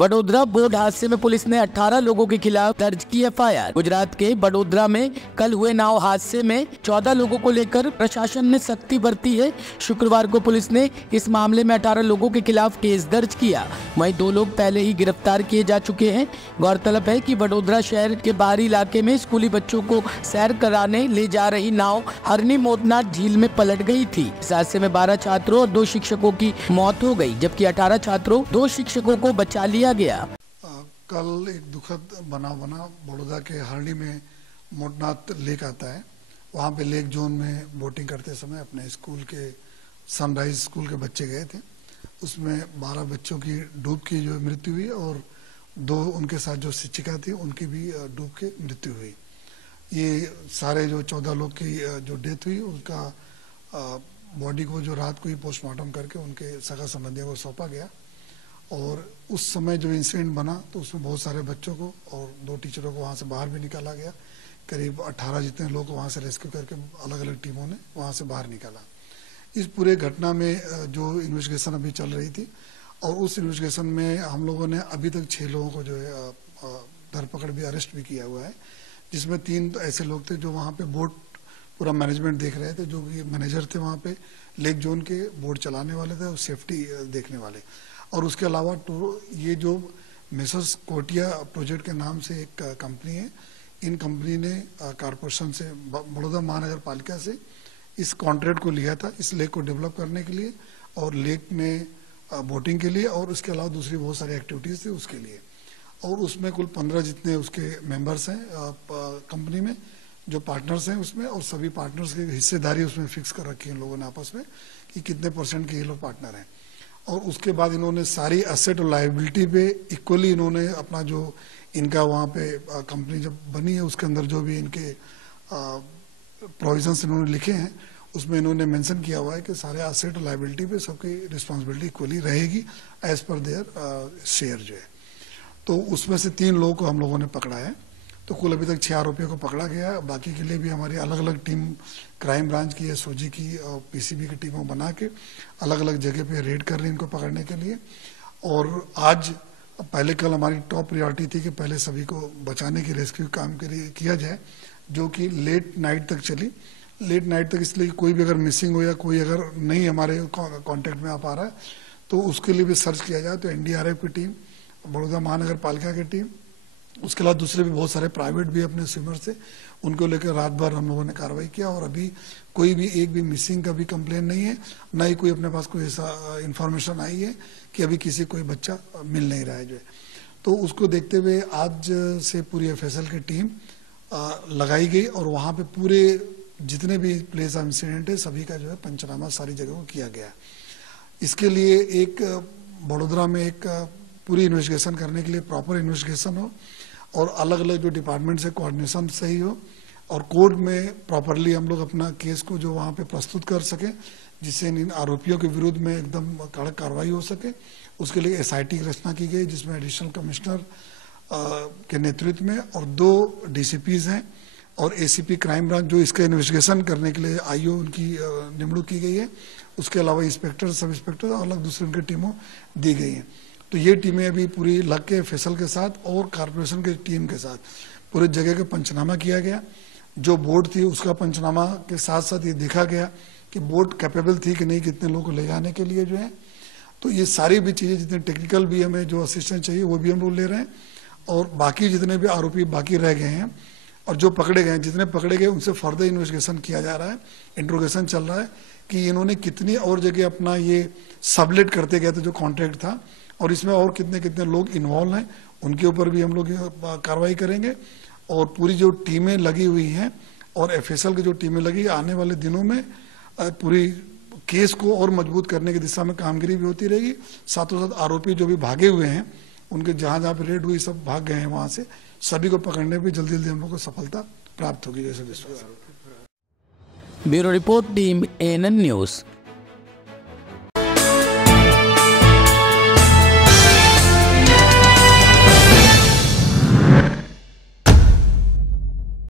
Vadodara boat हादसे में police ने 18 लोगों के खिलाफ दर्ज की एफआईआर। गुजरात के बड़ोदरा में कल हुए नाव हादसे में 14 लोगों को लेकर प्रशासन ने सख्ती बरती है। शुक्रवार को पुलिस ने इस मामले में 18 लोगों के खिलाफ केस दर्ज किया। वहीं 2 लोग पहले ही गिरफ्तार किए जा चुके हैं। गौरतलब है कि बड़ोदरा शहर के बाहरी इलाके में स्कूली बच्चों को सैर कराने ले जा रही नाव हरनी मोतनाथ झील में पलट गई थी। इस हादसे में 12 छात्रों और 2 शिक्षकों की मौत हो गई, जबकि 18 छात्रों 2 शिक्षकों को बचा लिया गया। कल एक दुखद बनाव बना। बड़ौदा के हरणी में मोटनाथ लेक आता है। वहाँ पे लेक जोन में बोटिंग करते समय अपने स्कूल के सनराइज स्कूल के बच्चे गए थे। उसमें 12 बच्चों की डूब की जो मृत्यु हुई और 2 उनके साथ जो शिक्षिका थी उनकी भी डूब के मृत्यु हुई। ये सारे जो 14 लोग की जो डेथ हुई उनका बॉडी को जो रात को ही पोस्टमार्टम करके उनके सगा संबंधियों को सौंपा गया। और उस समय जो इंसिडेंट बना तो उसमें बहुत सारे बच्चों को और 2 टीचरों को वहाँ से बाहर भी निकाला गया। करीब 18 जितने लोग वहाँ से रेस्क्यू करके अलग अलग टीमों ने वहाँ से बाहर निकाला। इस पूरे घटना में जो इन्वेस्टिगेशन अभी चल रही थी और उस इन्वेस्टिगेशन में हम लोगों ने अभी तक 6 लोगों को जो है धरपकड़ भी अरेस्ट भी किया हुआ है, जिसमें 3 तो ऐसे लोग थे जो वहाँ पे बोट पूरा मैनेजमेंट देख रहे थे, जो कि मैनेजर थे वहाँ पे लेक जोन के, बोट चलाने वाले थे और सेफ्टी देखने वाले। और उसके अलावा ये जो मेसर्स कोटिया प्रोजेक्ट के नाम से एक कंपनी है, इन कंपनी ने कारपोरेशन से बड़ौदा महानगर पालिका से इस कॉन्ट्रैक्ट को लिया था इस लेक को डेवलप करने के लिए और लेक में बोटिंग के लिए और उसके अलावा दूसरी बहुत सारी एक्टिविटीज़ थी उसके लिए। और उसमें कुल 15 जितने उसके मेंबर्स हैं कंपनी में, जो पार्टनर्स हैं उसमें, और सभी पार्टनर्स की हिस्सेदारी उसमें फिक्स कर रखी है इन लोगों ने आपस में कि कितने % के ये लोग पार्टनर हैं। और उसके बाद इन्होंने सारी एसेट और लायबिलिटी पे इक्वली इन्होंने अपना जो इनका वहाँ पे कंपनी जब बनी है उसके अंदर जो भी इनके प्रोविजंस इन्होंने लिखे हैं उसमें इन्होंने मेंशन किया हुआ है कि सारे एसेट और लायबिलिटी पे सबकी रिस्पॉन्सिबिलिटी इक्वली रहेगी एज पर देयर शेयर जो है। तो उसमें से 3 लोगों को हम लोगों ने पकड़ा है। तो कुल अभी तक 6 आरोपियों को पकड़ा गया है। बाकी के लिए भी हमारी अलग अलग टीम क्राइम ब्रांच की, एसओजी की और पीसीबी की टीमों बना के अलग अलग जगह पे रेड कर रही है इनको पकड़ने के लिए। और आज पहले कल हमारी टॉप प्रायोरिटी थी कि पहले सभी को बचाने की रेस्क्यू काम किया जाए, जो कि लेट नाइट तक चली। लेट नाइट तक इसलिए कोई भी अगर मिसिंग हो या कोई अगर नहीं हमारे कॉन्टेक्ट में आ पा रहा है तो उसके लिए भी सर्च किया जाए। तो एनडीआरएफ की टीम, बड़ौदा महानगर पालिका की टीम, उसके अलावा दूसरे भी बहुत सारे प्राइवेट भी अपने स्विमर से, उनको लेकर रात भर हम लोगों ने कार्रवाई किया। और अभी कोई भी एक भी मिसिंग का भी कंप्लेन नहीं है, ना ही कोई अपने पास कोई ऐसा इंफॉर्मेशन आई है कि अभी किसी कोई बच्चा मिल नहीं रहा है जो है। तो उसको देखते हुए आज से पूरी एफएसएल की टीम लगाई गई और वहाँ पे पूरे जितने भी प्लेस ऑफ इंसिडेंट है सभी का जो है पंचनामा सारी जगहों किया गया। इसके लिए एक बड़ोदरा में एक पूरी इन्वेस्टिगेशन करने के लिए प्रॉपर इन्वेस्टिगेशन हो और अलग अलग जो डिपार्टमेंट से कोऑर्डिनेशन सही हो और कोर्ट में प्रॉपरली हम लोग अपना केस को जो वहाँ पे प्रस्तुत कर सकें, जिससे इन आरोपियों के विरुद्ध में एकदम कड़क कार्रवाई हो सके। उसके लिए एसआईटी की रचना की गई, जिसमें एडिशनल कमिश्नर के नेतृत्व में और 2 डीसीपीज हैं और एसीपी क्राइम ब्रांच जो इसका इन्वेस्टिगेशन करने के लिए आईओ उनकी निमणूक की गई है। उसके अलावा इंस्पेक्टर, सब इंस्पेक्टर और अलग दूसरी उनकी टीमों दी गई हैं। तो ये टीमें अभी पूरी लग के फैसल के साथ और कारपोरेशन के टीम के साथ पूरे जगह का पंचनामा किया गया। जो बोट थी उसका पंचनामा के साथ साथ ये देखा गया कि बोट कैपेबल थी कि नहीं, कितने लोगों को ले जाने के लिए जो है। तो ये सारी भी चीज़ें जितने टेक्निकल भी हमें जो असिस्टेंस चाहिए वो भी हम लोग ले रहे हैं। और बाकी जितने भी आरोपी बाकी रह गए हैं और जो पकड़े गए हैं, जितने पकड़े गए उनसे फर्दर इन्वेस्टिगेशन किया जा रहा है, इंट्रोगेशन चल रहा है कि इन्होंने कितनी और जगह अपना ये सबलेट करते गए थे जो कॉन्ट्रैक्ट था और इसमें और कितने कितने लोग इन्वॉल्व हैं, उनके ऊपर भी हम लोग कार्रवाई करेंगे। और पूरी जो टीमें लगी हुई हैं और एफएसएल की जो टीमें लगी, आने वाले दिनों में पूरी केस को और मजबूत करने की दिशा में कामगिरी भी होती रहेगी। साथों साथ आरोपी जो भी भागे हुए हैं, उनके जहाँ जहाँ पे रेड हुई सब भाग गए हैं, वहाँ से सभी को पकड़ने में जल्दी जल्दी हम लोग को सफलता प्राप्त होगी जैसे विश्वास। Bureau report, team ANN news.